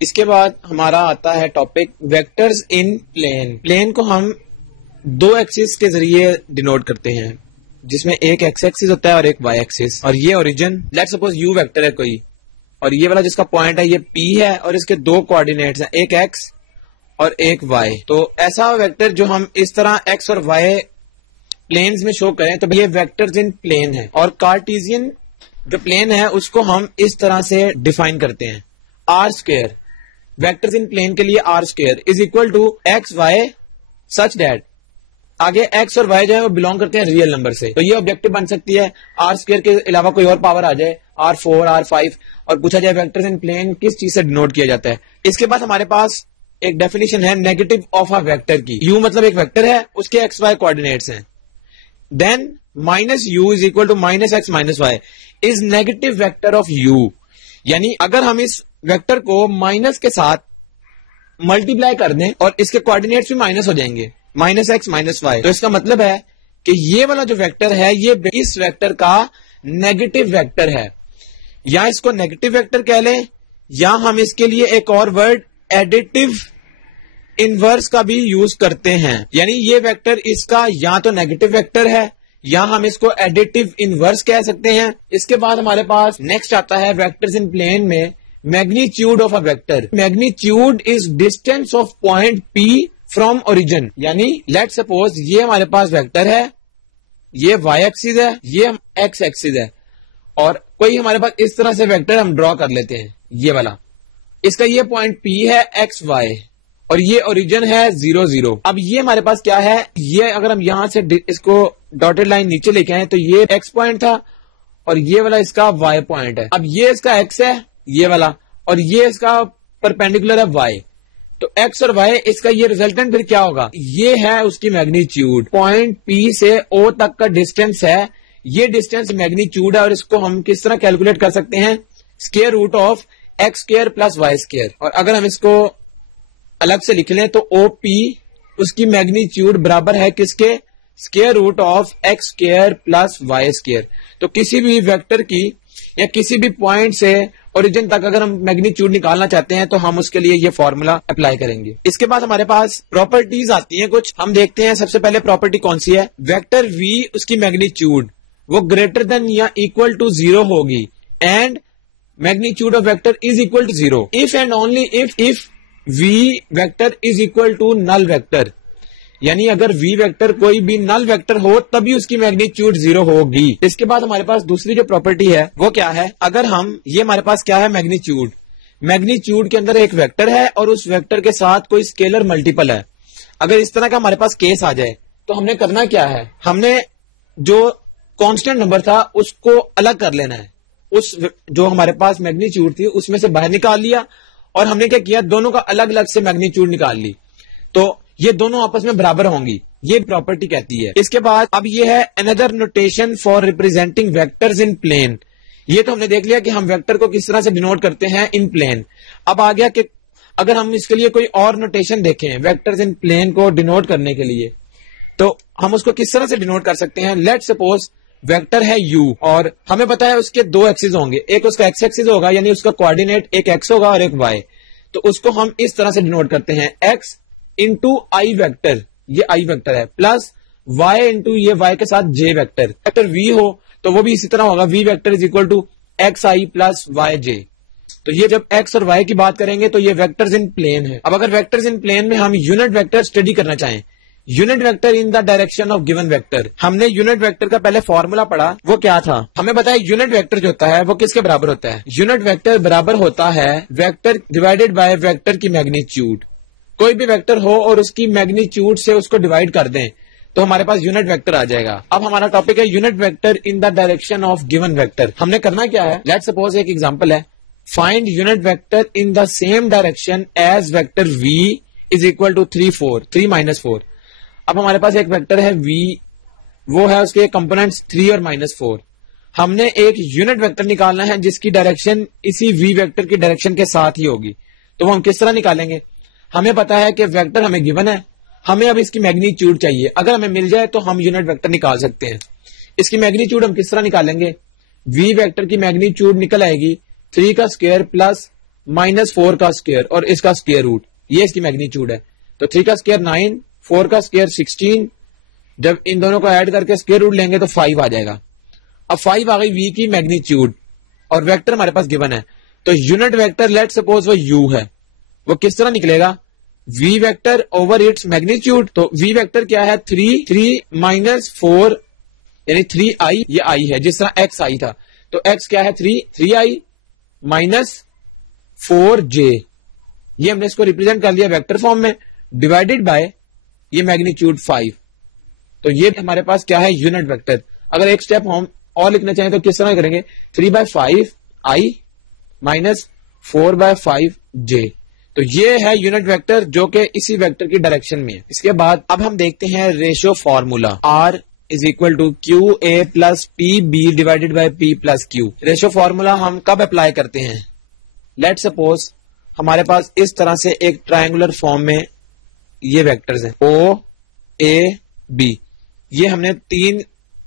इसके बाद हमारा आता है topic vectors in plane. Plane को हम दो एक्सिस के जरिए डिनोट करते हैं, जिसमें एक एक्स एक्सिस होता है और एक वाई एक्सिस। और ये origin, let's suppose U vector है कोई, और ये वाला जिसका पॉइंट है ये पी है, और इसके दो कोऑर्डिनेट्स हैं, एक एक्स और एक वाई। तो ऐसा वेक्टर जो हम इस तरह एक्स और वाई प्लेन्स में शो करें तो ये वेक्टर्स इन प्लेन है। और कार्टेशियन जो प्लेन है उसको हम इस तरह से डिफाइन करते हैं, R square. Vectors in plane के लिए R square is equal to X Y such that, आगे एक्स और वाई जो है वो बिलोंग करते हैं रियल नंबर से। तो ये ऑब्जेक्टिव बन सकती है आर स्क्वायर के अलावा कोई और पावर आ जाए, R4, R5, और पूछा जाए वेक्टर्स इन प्लेन किस चीज से डिनोट किया जाता है। इसके बाद हमारे पास एक डेफिनेशन है नेगेटिव ऑफ अ वेक्टर की। यू मतलब एक वेक्टर है, उसके एक्स वाई कोऑर्डिनेट्स हैं, then minus U is equal to minus X minus Y is negative vector of U. यानी अगर हम इस वेक्टर को माइनस के साथ मल्टीप्लाई कर दें और इसके कोऑर्डिनेट्स भी माइनस हो जाएंगे, माइनस एक्स माइनस वाई, तो इसका मतलब है कि ये वाला जो वेक्टर है ये इस वेक्टर का नेगेटिव वेक्टर है। या इसको नेगेटिव वेक्टर कह लें, या हम इसके लिए एक और वर्ड एडिटिव इनवर्स का भी यूज करते हैं। यानी ये वेक्टर इसका या तो नेगेटिव वेक्टर है या हम इसको एडिटिव इनवर्स कह सकते हैं। इसके बाद हमारे पास नेक्स्ट आता है वेक्टर्स इन प्लेन में magnitude of a vector. Magnitude is distance of point P from origin. यानी लेट्स सपोज ये हमारे पास वेक्टर है, ये वाई एक्सिस है, ये एक्स एक्सिस है, और कोई हमारे पास इस तरह से वेक्टर हम ड्रॉ कर लेते हैं, ये वाला, इसका ये पॉइंट पी है एक्स वाई और ये ओरिजिन है 0 0। अब ये हमारे पास क्या है, ये अगर हम यहां से इसको डॉटेड लाइन नीचे लेके आए तो ये एक्स पॉइंट था और ये वाला इसका वाई पॉइंट है। अब ये इसका एक्स है ये वाला, और ये इसका परपेंडिकुलर है वाई। तो एक्स और वाई इसका ये रिजल्टेंट फिर क्या होगा, ये है उसकी मैग्नीट्यूड। पॉइंट पी से ओ तक का डिस्टेंस है, ये डिस्टेंस मैग्नीट्यूड है। और इसको हम किस तरह कैलकुलेट कर सकते हैं, square root of X square plus Y square. और अगर हम इसको अलग से लिख लें तो OP उसकी मैग्नीट्यूड बराबर है किसके, square root of X square plus Y square. तो किसी भी वेक्टर की या किसी भी पॉइंट से ओरिजिन तक अगर हम मैग्नीट्यूड निकालना चाहते हैं तो हम उसके लिए ये फॉर्मूला अप्लाई करेंगे। इसके बाद हमारे पास प्रॉपर्टीज आती हैं कुछ, हम देखते हैं। सबसे पहले प्रॉपर्टी कौन सी है, वेक्टर V उसकी मैग्नीट्यूड वो ग्रेटर देन या इक्वल टू 0 होगी and magnitude of vector is equal to 0 if and only if V vector is equal to null vector. यानी अगर V वेक्टर कोई भी नल वेक्टर हो तभी उसकी मैग्नीट्यूड 0 होगी। इसके बाद हमारे पास दूसरी जो प्रॉपर्टी है वो क्या है, अगर हम ये हमारे पास क्या है मैग्नीट्यूड, मैग्नीट्यूड के अंदर एक वेक्टर है और उस वेक्टर के साथ कोई स्केलर मल्टीपल है। अगर इस तरह का हमारे पास केस आ जाए तो हमने करना क्या है, हमने जो कांस्टेंट नंबर था उसको अलग कर लेना है, उस जो हमारे पास मैग्नीट्यूड थी उसमें से बाहर निकाल लिया और हमने क्या किया, दोनों का अलग अलग से मैग्नीट्यूड निकाल ली, तो ये दोनों आपस में बराबर होंगी, ये प्रॉपर्टी कहती है। इसके बाद अब ये है another notation for representing vectors in plane. ये तो हमने देख लिया कि हम वेक्टर को किस तरह से डिनोट करते हैं इन प्लेन। अब आ गया कि अगर हम इसके लिए कोई और नोटेशन देखें वेक्टर्स इन प्लेन को डिनोट करने के लिए तो हम उसको किस तरह से डिनोट कर सकते हैं। लेट्स सपोज वेक्टर है u और हमें पता है उसके दो एक्सिस होंगे, एक उसका एक्स एक्सिस होगा यानी उसका कोऑर्डिनेट एक x होगा और एक y। तो उसको हम इस तरह से डिनोट करते हैं x इंटू आई वेक्टर, ये आई वेक्टर है, प्लस y इंटू ये y के साथ j वेक्टर। वेक्टर v हो तो वो भी इसी तरह होगा, v vector is equal to x i plus y j. तो ये जब x और y की बात करेंगे तो ये वेक्टर्स इन प्लेन है। अब अगर वेक्टर्स इन प्लेन में हम यूनिट वेक्टर स्टडी करना चाहें, unit vector in the direction of given vector, हमने यूनिट वेक्टर का पहले फॉर्मूला पढ़ा, वो क्या था, हमें पता है यूनिट वेक्टर जो होता है वो किसके बराबर होता है, यूनिट वेक्टर बराबर होता है वेक्टर डिवाइडेड बाय वेक्टर की मैग्नीट्यूड। कोई भी वेक्टर हो और उसकी मैग्नीट्यूड से उसको डिवाइड कर दें तो हमारे पास यूनिट वेक्टर आ जाएगा। अब हमारा टॉपिक है unit vector in the direction of given vector. हमने करना क्या है, लेट्स सपोज एक एग्जांपल है, find unit vector in the same direction as vector v is equal to 3 minus 4। अब हमारे पास एक वेक्टर है v, वो है उसके कंपोनेंट्स 3 और -4। हमने एक यूनिट वेक्टर निकालना है जिसकी डायरेक्शन इसी v वेक्टर की डायरेक्शन के साथ ही होगी। तो वो हम किस तरह निकालेंगे, हमें पता है कि वेक्टर हमें गिवन है, हमें अब इसकी मैग्नीट्यूड चाहिए। अगर हमें मिल जाए तो हम यूनिट वेक्टर निकाल सकते हैं। इसकी मैग्नीट्यूड हम किस तरह निकालेंगे, v वेक्टर की मैग्नीट्यूड निकल आएगी 3 का स्क्वायर प्लस -4 का स्क्वायर और इसका स्क्वायर रूट, ये इसकी मैग्नीट्यूड है। तो 3 का स्क्वायर 9, 4 का स्क्वायर 16, जब इन दोनों को ऐड करके स्क्वायर रूट लेंगे तो 5 आ जाएगा। अब 5 आ गई v की मैग्नीट्यूड और वेक्टर हमारे पास गिवन है। तो यूनिट वेक्टर लेट सपोज वो u है, वो किस तरह निकलेगा, v vector over its magnitude. तो v वेक्टर क्या है, 3 माइनस 4 यानी 3i, ये i है जिस तरह x i था। तो x क्या है, 3i माइनस 4j, ये हमने इसको रिप्रेजेंट कर लिया वेक्टर फॉर्म में, डिवाइडेड बाय ये मैग्नीट्यूड 5। तो ये हमारे पास क्या है, यूनिट वेक्टर। अगर एक स्टेप हम और लिखना चाहें तो किस तरह करेंगे, 3/5i माइनस 4/5j। तो ये है यूनिट वेक्टर जो कि इसी वेक्टर की डायरेक्शन में है। इसके बाद अब हम देखते हैं ratio formula, r is equal to Q A plus P B divided by P plus Q. Ratio formula हम कब अप्लाई करते हैं, लेट सपोज हमारे पास इस तरह से एक ट्रायंगुलर फॉर्म में ये वेक्टर्स हैं o a b, ये हमने 3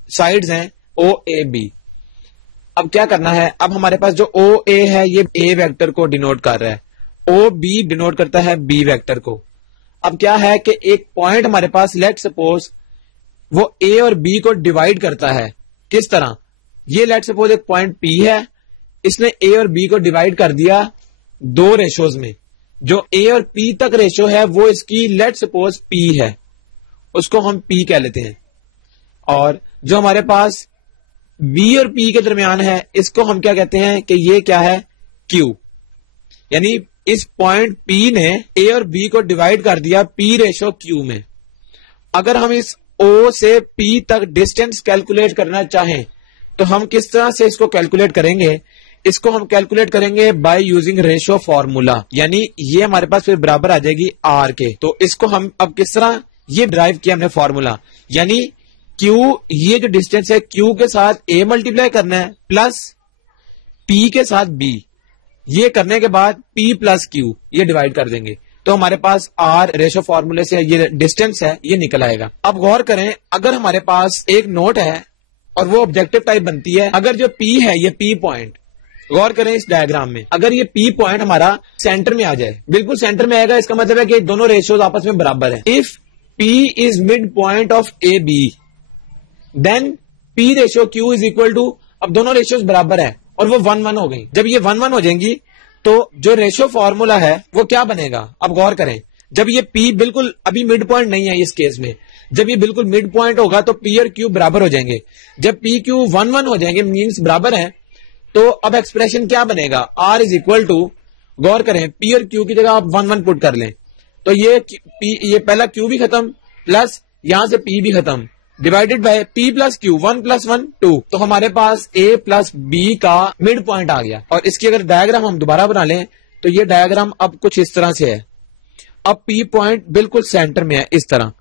साइड्स हैं o a b। अब क्या करना है, अब हमारे पास जो o a है ये a वेक्टर को डिनोट कर रहा है, o b डिनोट करता है b वेक्टर को। अब क्या है कि एक पॉइंट हमारे पास लेट सपोज वो a और b को डिवाइड करता है, किस तरह, ये लेट सपोज एक पॉइंट p है, इसने a और b को डिवाइड कर दिया 2 रेशोज में। जो a और p तक रेशो है वो इसकी लेट सपोज p है, उसको हम p कह लेते हैं। और जो हमारे पास b और p के दरमियान है इसको हम क्या कहते हैं कि ये क्या है, q। यानी इस पॉइंट p ने a और b को डिवाइड कर दिया p रेशो q में। अगर हम इस o से p तक डिस्टेंस कैलकुलेट करना चाहें तो हम किस तरह से इसको कैलकुलेट करेंगे, इसको हम कैलकुलेट करेंगे बाय यूजिंग रेशियो फॉर्मूला, यानी ये हमारे पास फिर बराबर आ जाएगी r के। तो इसको हम अब किस तरह, ये ड्राइव किया हमने फॉर्मूला, यानी q, ये जो डिस्टेंस है q के साथ a मल्टीप्लाई करना है प्लस p के साथ b, ये करने के बाद p प्लस q ये डिवाइड कर देंगे। तो हमारे पास r रेशियो फॉर्मूले से ये डिस्टेंस है ये निकल आएगा। अब गौर करें, अगर हमारे पास एक नोट है और वो ऑब्जेक्टिव टाइप बनती है, अगर जो p है ये p पॉइंट, गौर करें इस डायग्राम में, अगर ये p पॉइंट हमारा सेंटर में आ जाए, बिल्कुल सेंटर में आएगा, इसका मतलब है कि दोनों रेशियोज आपस में बराबर हैं। If p is mid point of A B then p ratio q is equal to, अब दोनों रेशियोज बराबर है और वो 1-1 हो गई। जब ये 1-1 हो जाएंगी तो जो रेशियो फॉर्मूला है वो क्या बनेगा, अब गौर करें, जब ये p बिल्कुल अभी मिड पॉइंट नहीं है इस केस में, जब ये बिल्कुल मिड पॉइंट होगा तो p और q बराबर हो जाएंगे। जब p q 1-1 हो जाएंगे मीन्स बराबर है, तो अब एक्सप्रेशन क्या बनेगा, r इज इक्वल टू, गौर करें p और q की जगह आप 1-1 पुट कर लें तो ये पहला q भी खत्म प्लस यहां से p भी खत्म, divided by p plus q, 1 + 1 2। तो हमारे पास a प्लस b का मिड पॉइंट आ गया। और इसकी अगर डायग्राम हम दोबारा बना लें तो ये डायग्राम अब कुछ इस तरह से है। अब p पॉइंट बिल्कुल सेंटर में है इस तरह,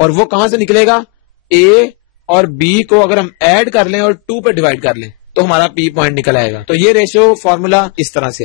और वो कहां से निकलेगा, a और b को अगर हम ऐड कर लें और 2 पे डिवाइड कर लें तो हमारा p पॉइंट निकल आएगा। तो ये रेशियो फॉर्मूला इस तरह से है।